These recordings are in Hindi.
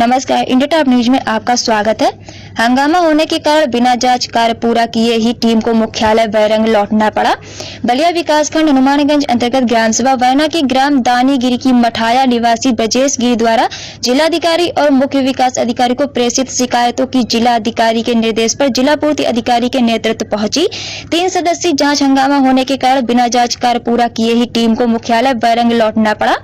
नमस्कार, इंडिया टॉप न्यूज में आपका स्वागत है। हंगामा होने के कारण बिना जांच कार्य पूरा किए ही टीम को मुख्यालय वैरंग लौटना पड़ा। बलिया विकासखंड हनुमानगंज अंतर्गत ग्राम सभा वैना के ग्राम दानीगिरी की मठाया निवासी ब्रजेश गिरी द्वारा जिलाधिकारी और मुख्य विकास अधिकारी को प्रेषित शिकायतों की जिला अधिकारी के निर्देश पर जिला पूर्ति अधिकारी के नेतृत्व पहुंची 3 सदस्यीय जांच हंगामा होने के कारण बिना जांच कार्य पूरा किए ही टीम को मुख्यालय वैरंग लौटना पड़ा।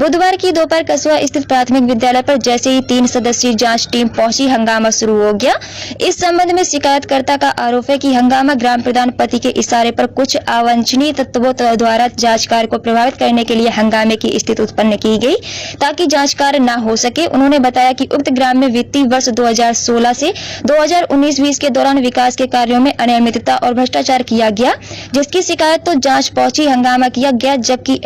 बुधवार की दोपहर कसुआ स्थित प्राथमिक विद्यालय पर जैसे ही 3 सदस्यीय जांच टीम पहुंची, हंगामा शुरू हो गया। इस संबंध में शिकायतकर्ता का आरोप है कि हंगामा ग्राम प्रधान पति के इशारे पर कुछ अवांछनीय तत्वों द्वारा जांच कार्य को प्रभावित करने के लिए हंगामे की स्थिति उत्पन्न की गई ताकि जांच कार्य न हो सके। उन्होंने बताया कि उक्त ग्राम में वित्तीय वर्ष 2016 से 2019-20 के दौरान विकास के कार्यों में अनियमितता और भ्रष्टाचार किया गया, जिसकी शिकायत तो जांच पहुंची, हंगामा किया गया, जबकि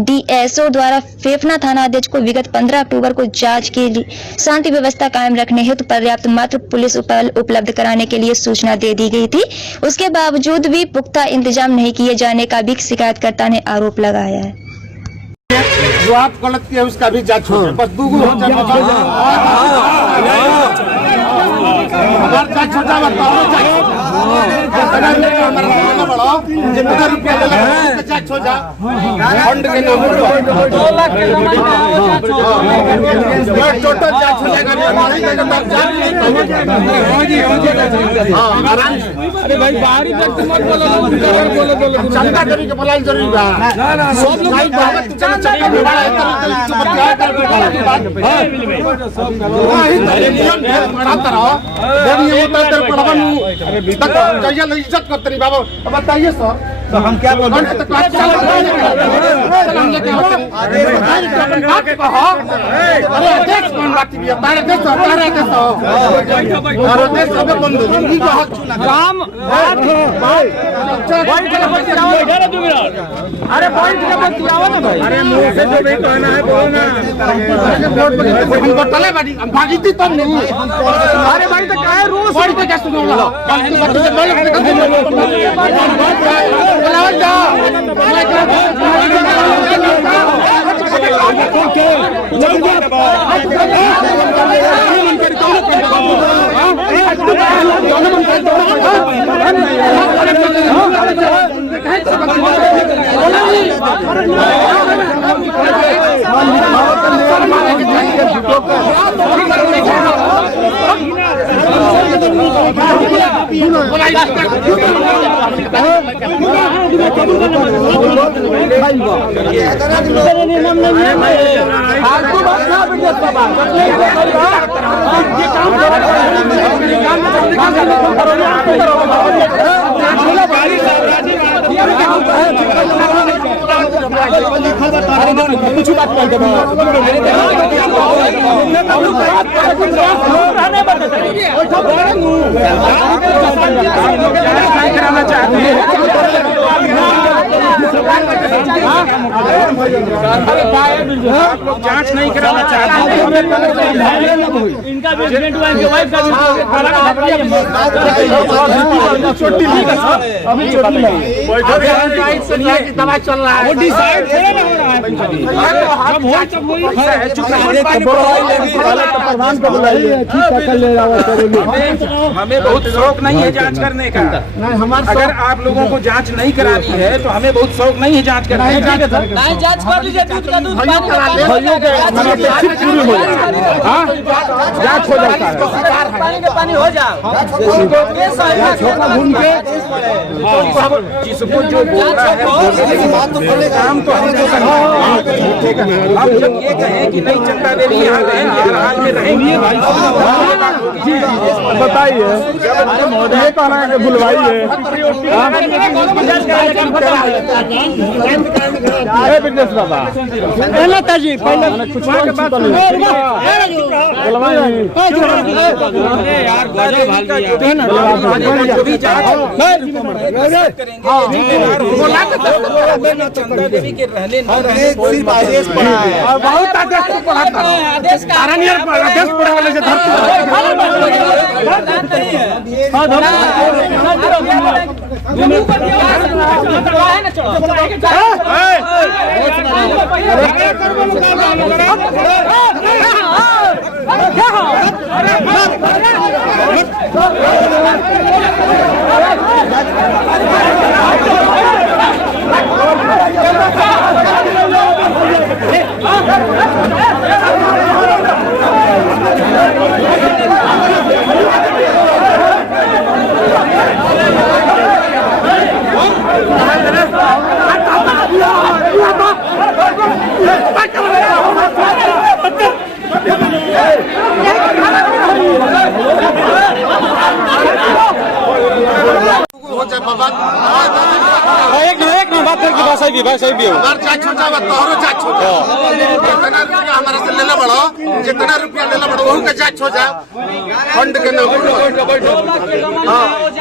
डीएसओ द्वारा फेफना थाना अध्यक्ष को विगत 15 अक्टूबर को जांच के लिए शांति व्यवस्था कायम रखने हेतु पर्याप्त मात्रा पुलिस उपलब्ध कराने के लिए सूचना दे दी गई थी। उसके बावजूद भी पुख्ता इंतजाम नहीं किए जाने का भी शिकायतकर्ता ने आरोप लगाया है। जो आप गलत किया उसका भी जांच हो बस जितना रुपया जांच हो जा फंड के टोटल जांच हो जाएगा। अरे भाई बाहरी मत बोलो चंदा करी के बोला जरूरी बा सब लोग इज्जत करते नहीं बाबा। बताइए सर, तो हम क्या बोल रहे हैं? अरे अरे मुंह से जो भी कहना है बोलो ना। भागी थी तब नहीं। अरे भाई तो क्या रोज क्या सुनो कुछ बात कराना चाहते हैं। आप लोग जांच नहीं कराना चाहते हैं। इनका बेसमेंट हुआ, इनके वाइफ का छोटी अभी दवा चल रहा है। डिसाइड हो रहा है प्रधान को बुलाइए। हमें बहुत शौक नहीं है जांच करने का। अगर आप लोगों को जांच नहीं करानी है तो हमें बहुत शौक नहीं है जांच करने का। नहीं जांच कर लीजिए, दूध का दूध जांच हो जाता है, पानी का पानी हो जाए। जिसको जो बोल रहा है काम तो हम जो करना है। अब जब ये कहें कि नहीं चंदा देवी यहाँ रहेंगे, हर हाल में रहेंगे, बताइए ये कहना है कि बुलवाइए। बिजनेस बाबा पहले जी पहले कुछ चंदा देवी के रहने न रहने सिर्फ आदेश पड़ा है। बहुत आदेश पड़ा था, आदेश पड़ा वाले से जितना रुपया लेला बड़ो वहू के जांच हो जा फंड के नाम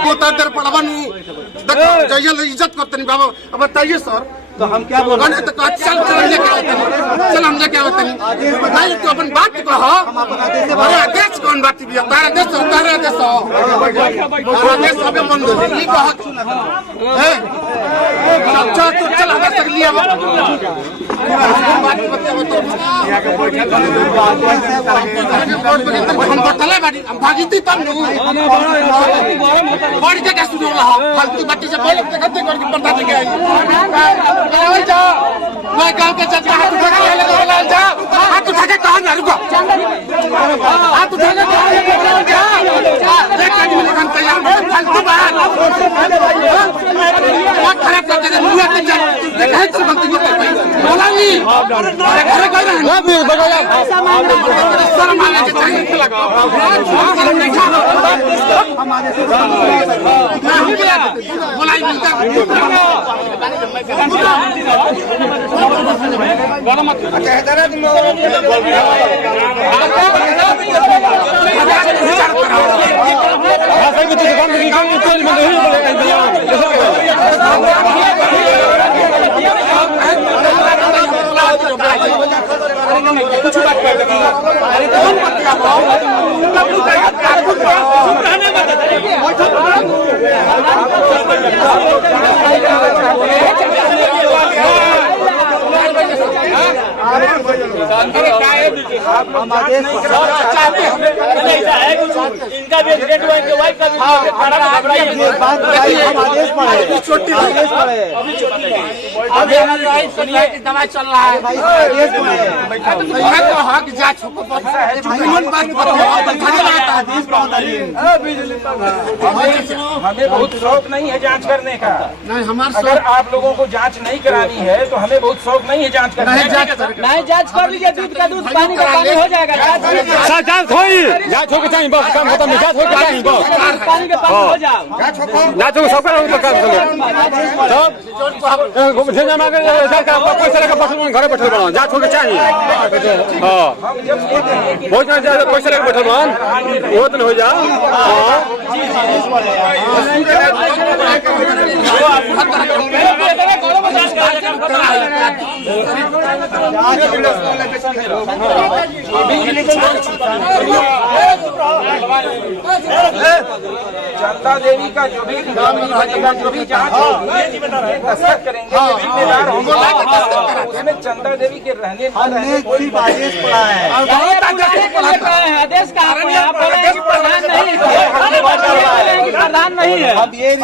तो तर पड़वन जइल इज्जत करतनी बाबा। अब बताइए सर तो हम क्या बोल रहे हैं? तो चल लेके आवतनी, चल हम लेके आवतनी नहीं तो अपन बात कहो। अरे आदेश कौन बात भी है? तारा आदेश अबे बंद हो ई कह है अच्छा तो चल हम तक लिया बात बताओ तो हम बतले बाड़ी हम भागीती तब नु बड़ी जगह सुनो ला फालतू बाटी से पहले देखते कर पड़ता जगह आई जा मैं गांव के चाचा हाथ उठा के लगा जा हाथ उठा के कहां जा रुको हाथ उठा के कहां जा देख के निकल तैयार फालतू बात बहुत खराब करते हैं मुंह पे जा देखे से गलती नहीं कर पाई बोला नहीं घर कोई नहीं ना भी बगाया शर्म आने के चाहिए लगा शर्म नहीं खा हमारे से बोला ही मिलता बड़ा मत कहता रहे तुम लोग इनका भी एक्सीडेंट हुआ इनके वाइफ का भी सुनिए दवाई चल रहा है हमें बहुत शौक नहीं है जांच करने का। नहीं हमारे अगर आप लोगों को जांच नहीं करानी है तो हमें बहुत शौक नहीं है जांच करने का। नहीं जांच कर लीजिए, दूध का दूध पानी का पानी हो जाएगा। जांच जांच होके चाहिए बस काम खत्म जांच होके चाहिए बस पानी के पानी हो जाओ। जांच हो सब काम झंझा मांगे पैसा लेकर बस घरे बैठल बना जांच होके चाहिए। हां बहुत पैसा लेकर बैठल बन वो तो हो जा। चंदा देवी का जो भी जो भी जांच होगी दस्तखत करेंगे जिम्मेदार होंगे। उसमें चंदा देवी के रहने सिर्फ आदेश पड़ा है। आदेश का प्रधान नहीं प्रधान नहीं है। अब ये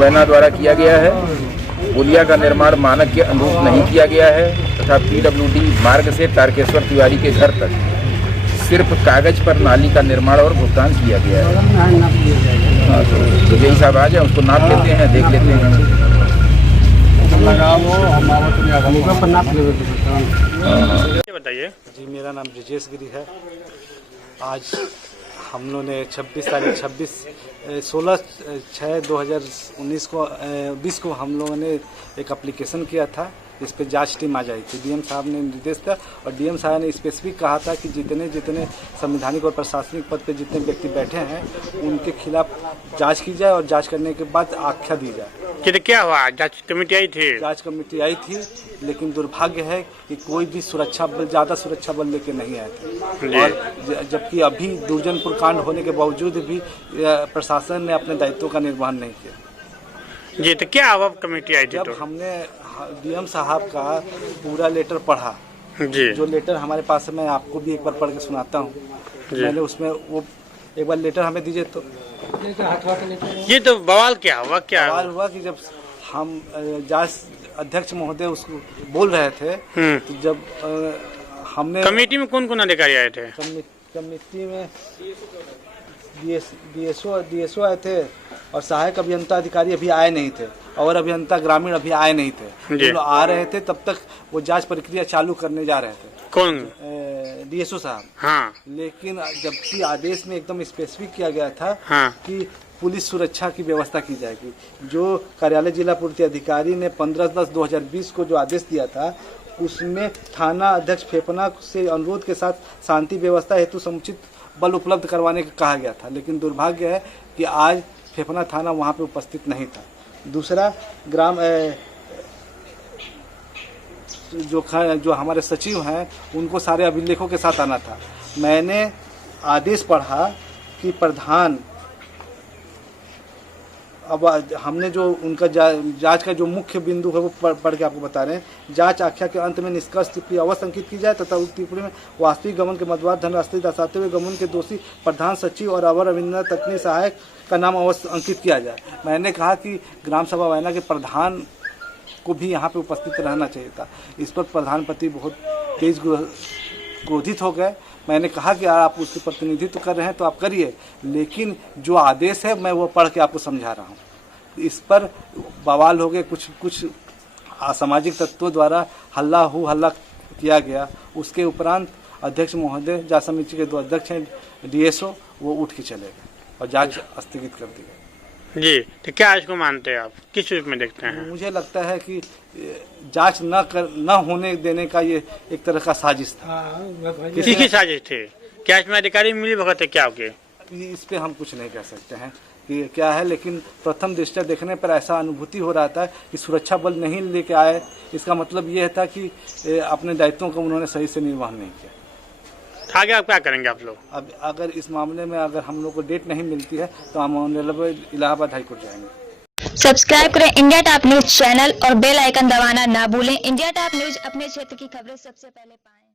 वैना द्वारा किया गया है। पुलिया का निर्माण मानक के अनुरूप नहीं किया गया है तथा PWD मार्ग से तारकेश्वर तिवारी के घर तक सिर्फ कागज पर नाली का निर्माण और भुगतान किया गया है। तो यही साहब आ जाए उसको नाप लेते हैं, देख लेते हैं। बताइए जी। मेरा नाम ब्रिजेश गिरी है। आज हम लोग ने 16/6/2019 को हम लोगों ने एक एप्लीकेशन किया था इस पर जांच टीम आ जाएगी। डीएम साहब ने निर्देश दिया और डीएम साहब ने स्पेसिफिक कहा था कि जितने जितने संवैधानिक और प्रशासनिक पद पे जितने व्यक्ति बैठे हैं उनके खिलाफ जांच की जाए और जांच करने के बाद आख्या दी जाए। कि क्या हुआ, जांच कमेटी आई थी? जांच कमेटी आई थी, लेकिन दुर्भाग्य है कि कोई भी सुरक्षा बल, ज़्यादा सुरक्षा बल लेके नहीं आए थे। और जबकि अभी दुर्जनपुर कांड होने के बावजूद भी प्रशासन ने अपने दायित्वों का निर्वहन नहीं किया। जी, तो क्या हुआ कमेटी आई थी? जब हमने डीएम साहब का पूरा लेटर पढ़ा, जी, जो लेटर हमारे पास है, मैं आपको भी एक बार पढ़ के सुनाता हूँ। मैंने उसमें वो एक बार लेटर हमें दीजिए। तो ये तो बवाल क्या हुआ? बवाल हुआ कि जब हम जांच अध्यक्ष महोदय उसको बोल रहे थे, तो जब हमने कमेटी में कौन कौन अधिकारी आए थे? कमेटी में डीएसओ आए थे और सहायक अभियंता अधिकारी अभी आए नहीं थे और अभियंता ग्रामीण अभी आए नहीं थे। जो आ रहे थे तब तक वो जांच प्रक्रिया चालू करने जा रहे थे। कौन? डीएसओ साहब। हाँ। लेकिन जबकि आदेश में एकदम स्पेसिफिक किया गया था, हाँ, कि पुलिस सुरक्षा की व्यवस्था की जाएगी। जो कार्यालय जिला पूर्ति अधिकारी ने 15/10/2020 को जो आदेश दिया था, उसमें थाना अध्यक्ष फेफना से अनुरोध के साथ शांति व्यवस्था हेतु समुचित बल उपलब्ध करवाने का कहा गया था। लेकिन दुर्भाग्य है कि आज फेफना थाना वहां पे उपस्थित नहीं था। दूसरा, ग्राम जो हमारे सचिव हैं उनको सारे अभिलेखों के साथ आना था। मैंने आदेश पढ़ा कि प्रधान, अब हमने जो उनका जांच का जो मुख्य बिंदु है वो पढ़ के आपको बता रहे हैं। जांच आख्या के अंत में निष्कर्ष टिप्पणी अवश्य अंकित की जाए तथा उस टिप्पणी में वास्तविक गमन के मदवार धनराशि दर्शाते हुए गमन के दोषी प्रधान सचिव और अवर अभिनंदन तकनीकी सहायक का नाम अवश्य अंकित किया जाए। मैंने कहा कि ग्राम सभा वैना के प्रधान को भी यहाँ पे उपस्थित रहना चाहिए था। इस पर प्रधानपति बहुत तेज क्रोधित हो गए। मैंने कहा कि आप उसके प्रतिनिधित्व कर रहे हैं तो आप करिए, लेकिन जो आदेश है मैं वो पढ़ के आपको समझा रहा हूँ। इस पर बवाल हो गए, कुछ असामाजिक तत्वों द्वारा हल्ला किया गया। उसके उपरांत अध्यक्ष महोदय, जांच समिति के 2 अध्यक्ष हैं, डीएसओ, वो उठ के चले गए और जांच स्थगित कर दी गई। जी, तो क्या इसको मानते हैं आप? किस रूप में देखते हैं? मुझे लगता है कि जांच न होने देने का ये एक तरह का साजिश था। किसकी साजिश थी? क्या इसमें अधिकारी मिली भगत है क्या आपके? इस पे हम कुछ नहीं कह सकते हैं कि क्या है, लेकिन प्रथम दृष्टया देखने पर ऐसा अनुभूति हो रहा था कि सुरक्षा बल नहीं लेके आए। इसका मतलब ये था कि अपने दायित्वों का उन्होंने सही से निर्वहन नहीं किया। आगे आप क्या करेंगे आप लोग? अब अगर इस मामले में अगर हम लोग को डेट नहीं मिलती है तो हम इलाहाबाद हाईकोर्ट जाएंगे। सब्सक्राइब करें इंडिया टॉप न्यूज चैनल और बेल आइकन दबाना ना भूलें। इंडिया टॉप न्यूज अपने क्षेत्र की खबरें सबसे पहले पाएं।